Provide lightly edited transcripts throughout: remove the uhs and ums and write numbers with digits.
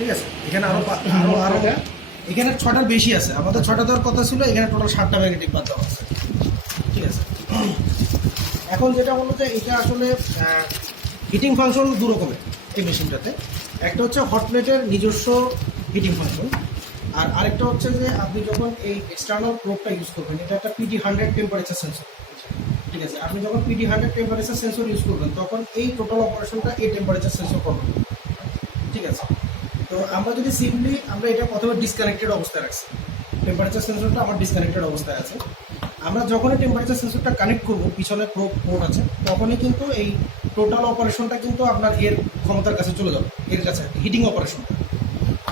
ঠিক আছে, এখানে আরো আরো আরো এখানে 6টার বেশি আছে, আমাদের 6টা দেওয়ার কথা ছিল, এখানে টোটাল 7টা ম্যাগনেটিক বার দেওয়া আছে। ঠিক আছে, এখন যেটা হলো যে এটা আসলে হিটিং ফাংশন দু রকমের এই মেশিনটাতে। একটা হচ্ছে হট প্লেটের নিজস্ব হিটিং ফাংশন, আর আরেকটা হচ্ছে যে আপনি যখন এই এক্সটার্নাল প্রোবটা ইউজ করবেন, এটা একটা PD100 টেম্পারেচার সেন্সর। ঠিক আছে, আপনি যখন PD100 টেম্পারেচার সেন্সর ইউজ করবেন তখন এই টোটাল অপারেশনটা এই টেম্পারেচার সেন্সর করবে। ঠিক আছে, তো আমরা যদি সিম্পলি আমরা এটা প্রথমে ডিসকানেক্টেড অবস্থায় রাখছি, টেম্পারেচার সেন্সরটা আমার ডিসকানেক্টেড অবস্থায় আছে। আমরা যখনই টেম্পারেচার সেন্সরটা কানেক্ট করবো, পিছনে পোর্ট আছে, তখনই কিন্তু এই টোটাল অপারেশনটা কিন্তু আপনার এর ক্ষমতার কাছে চলে যাবে, এর কাছে হিটিং অপারেশনটা।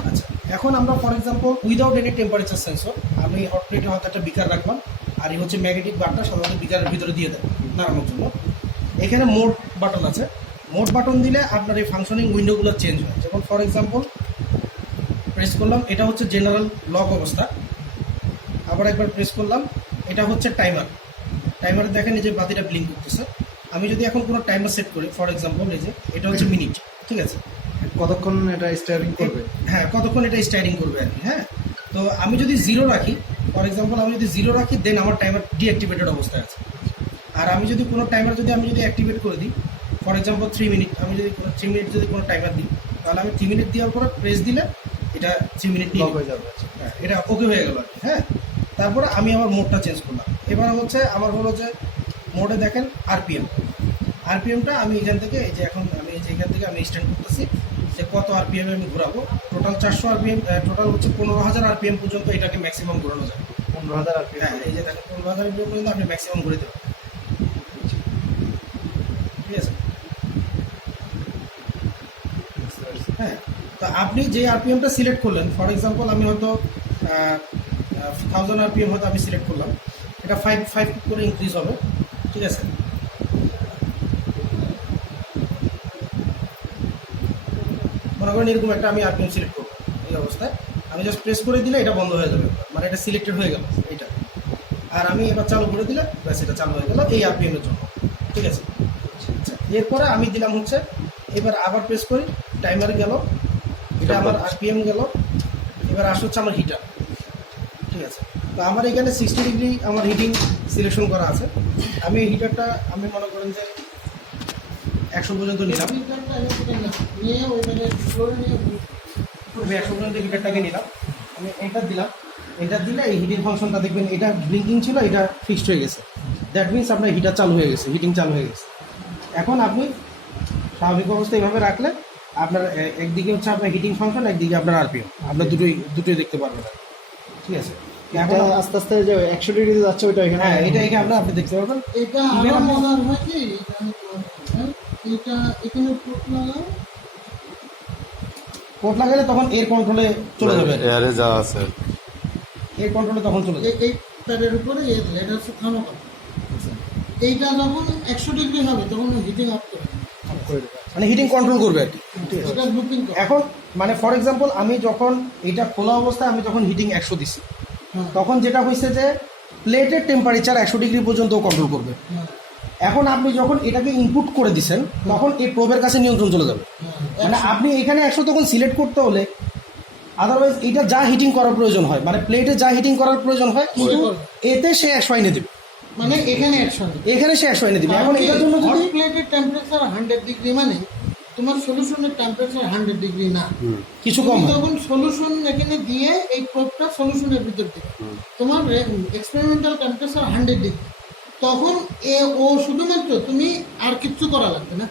আচ্ছা, এখন আমরা for example without any temperature sensor, আমি হট প্লেটে হয়তো একটা বিকার রাখলাম, আর এই হচ্ছে ম্যাগনেটিক বারটা সাধারণত বিকারের ভিতরে দিয়ে দেয় নাড়ানোর জন্য। এখানে মোড বাটন আছে, মোড বাটন দিলে আপনার এই ফাংশনিং উইন্ডোগুলো চেঞ্জ হয়। যেমন ফর এক্সাম্পল প্রেস করলাম, এটা হচ্ছে জেনারেল লক অবস্থা, আবার একবার প্রেস করলাম, এটা হচ্ছে টাইমার। টাইমারে দেখেন এই যে বাতিটা ব্লিঙ্ক করতেছে। আমি যদি এখন কোনো টাইমার সেট করি, ফর এক্সাম্পল এই যে এটা হচ্ছে মিনিট। ঠিক আছে, কতক্ষণ এটা স্টারিং করবে? হ্যাঁ, কতক্ষণ এটা স্টাইরিং করবে আর কি। হ্যাঁ, তো আমি যদি 0 রাখি, ফর এক্সাম্পল আমি যদি 0 রাখি, দেন আমার টাইমার ডিঅ্যাক্টিভেটেড অবস্থায় আছে। আর আমি যদি কোনো টাইমার আমি যদি অ্যাক্টিভেট করে দিই, ফর এক্সাম্পল 3 মিনিট, আমি যদি 3 মিনিট যদি কোনো টাইমার দিই, তাহলে আমি 3 মিনিট দেওয়ার পরে প্রেস দিলে এটা 3 মিনিট লক হয়ে যাবে। হ্যাঁ, এটা ওকে হয়ে গেল আর কি। হ্যাঁ, তারপরে আমি আমার মোডটা চেঞ্জ করলাম। এবার হচ্ছে আমার হলো যে মোডে দেখেন আরপিএমটা আমি এখান থেকে এই যে এখন আমি এই যে এখান থেকে আমি স্ট্যান্ড করতেছি যে কত আরপিএম আমি ঘোরাবো। টোটাল 400 আরপিএম, টোটাল হচ্ছে 15,000 আরপিএম পর্যন্ত এটাকে ম্যাক্সিমাম ঘোরানো যায়। 15,000 আরপিএম। হ্যাঁ, এই যে দেখেন 15,000 আরপিএম পর্যন্ত আপনি ম্যাক্সিমাম ঘুরে দেবেন। ঠিক আছে, হ্যাঁ, তো আপনি যে আরপিএমটা সিলেক্ট করলেন, ফর এক্সাম্পল আমি হয়তো 1000 আরপিএম হয়তো আমি সিলেক্ট করলাম, এটা 5 করে ইনক্রিজ হবে। ঠিক আছে, মনে করেন এরকম একটা আমি আরপিএম সিলেক্ট করবো, এই অবস্থায় আমি জাস্ট প্রেস করে দিলে এটা বন্ধ হয়ে যাবে, মানে এটা সিলেক্টেড হয়ে গেল এটা। আর আমি এবার চালু করে দিলে ব্যাস এটা চালু হয়ে গেল এই আরপিএম এর জন্য। ঠিক আছে, আচ্ছা, এরপরে আমি দিলাম হচ্ছে, এবার আবার প্রেস করি, টাইমার গেল, এটা আমার আরপিএম গেল। এবার আসছে হচ্ছে আমার হিটার। ঠিক আছে, তো আমার এখানে 60 ডিগ্রি আমার হিটিং সিলেকশন করা আছে। আমি এই হিটারটা আমি মনে করেন যে 100 পর্যন্ত নিলাম, আমি 100 পর্যন্ত হিটারটাকে নিলাম, আমি এটা দিলাম। এটা দিলে এই হিটিং ফাংশনটা দেখবেন এটা ব্লিঙ্কিং ছিল, এটা ফিক্সড হয়ে গেছে। দ্যাট মিনস আপনার হিটার চালু হয়ে গেছে, হিটিং চালু হয়ে গেছে। এখন আপনি স্বাভাবিক অবস্থায় এইভাবে রাখলে আপনার একদিকে হচ্ছে আপনার হিটিং ফাংশন, একদিকে আপনার আরপিএম, আপনার দুটোই দেখতে পারবেন। ঠিক আছে, এখন আস্তে আস্তে যে 100 ডিগ্রিতে যাচ্ছে ওইটা এখানে। হ্যাঁ, এটা এখানে আপনি দেখতে পারবেন। এটা আরো মজার হয় কি, এটা এখানে কোড লাগালে তখন এর কন্ট্রোলে চলে যাবে, এয়ারে যা আছে এর কন্ট্রোলে তখন চলে যাবে। এই প্যাডের উপরে এটা হচ্ছে থার্মোকল। এইটা যখন 100 ডিগ্রি হবে তখন হিটিং আপ করে মানে হিটিং কন্ট্রোল করবে আর কি। এটা লুপিং করে। এখন মানে ফর এক্সাম্পল আমি যখন এটা খোলা অবস্থায় আমি যখন হিটিং 100 দিছি, তখন যেটা হয়েছে যে প্লেটের টেম্পারেচার 100 ডিগ্রি পর্যন্ত কন্ট্রোল করবে। এখন আপনি যখন এটাকে ইনপুট করে দিচ্ছেন তখন এই প্রোবের কাছে নিয়ন্ত্রণ চলে যাবে। মানে আপনি এখানে 100 তখন সিলেক্ট করতে হলে, আদারওয়াইজ এটা যা হিটিং করার প্রয়োজন হয়, মানে প্লেটে যা হিটিং করার প্রয়োজন হয়, কিন্তু এতে সে 100 এনে দেবে, মানে এখানে 100 এখানে সে 100 এনে দেবে। এখন এটার জন্য যদি প্লেটের টেম্পারেচার 100 ডিগ্রি, মানে তোমার সলিউশনের টেম্পারেচার 100 ডিগ্রি না, কিছু কম হয়, তখন সলিউশন এখানে দিয়ে এই প্রোবটা সলিউশনের ভিতর দিবে, তোমার এক্সপেরিমেন্টাল টেম্পারেচার 100 ডিগ্রি, তখন ও শুধুমাত্র তুমি আর কিচ্ছু করা লাগবে না।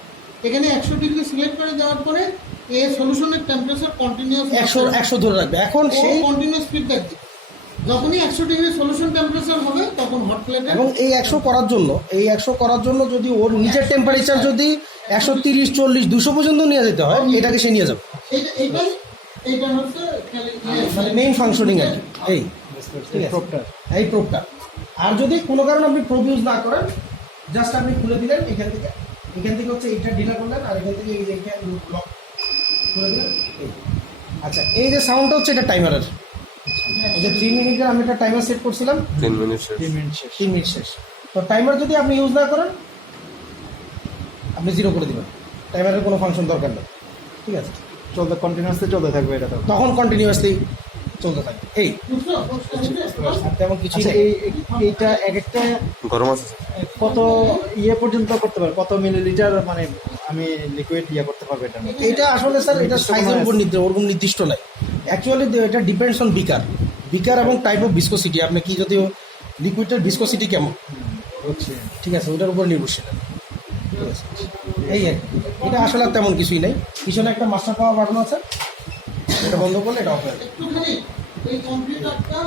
এখানে 100 ডিগ্রি সিলেক্ট করে দেওয়ার পরে এই সলিউশনের টেম্পারেচার কন্টিনিউয়াস 100 ধরে রাখবে। এখন সেই কন্টিনিউয়াস ফিডব্যাক দিবে। যখনই 100 ডিগ্রি সলিউশন টেম্পারেচার হবে তখন হট প্লেটে, এবং এই 100 করার জন্য যদি ওর নিচের টেম্পারেচার যদি 130, 40, 200 পর্যন্ত নিয়ে যেতে হয়, এটাকে সে নিয়ে যাবে। এইটা হচ্ছে মানে মেইন ফাংশনিং আর কি এই, ঠিক আছে, এই প্রোবটা। আর যদি কোনো কারণে আপনি প্রোব ইউজ না করেন, জাস্ট আপনি খুলে দিলেন এখান থেকে হচ্ছে এইটা ডিলা করলেন, আর এখান থেকে এই যে লক খুলে দিলেন। আচ্ছা, এই যে সাউন্ডটা হচ্ছে এটা টাইমারের, এই যে 3 মিনিটের আমি একটা টাইমার সেট করছিলাম, 3 মিনিট শেষ। 3 মিনিট শেষ। তো টাইমার যদি আপনি ইউজ না করেন, আপনি 0 করে দিবেন, টাইমারের কোনো ফাংশন দরকার নেই। ঠিক আছে, চলতে কন্টিনিউয়াসলি চলতে থাকবে এটা তো। তখন কন্টিনিউয়াসলি চলতে থাকবে। এই বুঝছো? আর তেমন কিছুই আচ্ছা, নেই। এইটা এক একটা গরম আছে কত ইয়ে পর্যন্ত করতে পারবে, কত মিলিলিটার মানে আমি লিকুইড ইয়ে করতে পারবে এটা মধ্যে? এটা আসলে স্যার এটা সাইজের উপর ওরকম নির্দিষ্ট নাই। অ্যাকচুয়ালি এটা ডিপেন্ডস অন বিকার এবং টাইপ অফ ভিসকোসিটি। আপনি কি যদিও লিকুইডের ভিসকোসিটি কেমন, হচ্ছে ঠিক আছে, ওইটার উপর নির্ভরশীল। ঠিক আছে, এই আর কি। এটা আসলে আর তেমন কিছুই নেই। পিছনে একটা মাস্টার পাওয়ার বাটন আছে, এটা বন্ধ করলে এটা অফ হয়ে যাবে। একটুখানি এই কম্পিউটারটা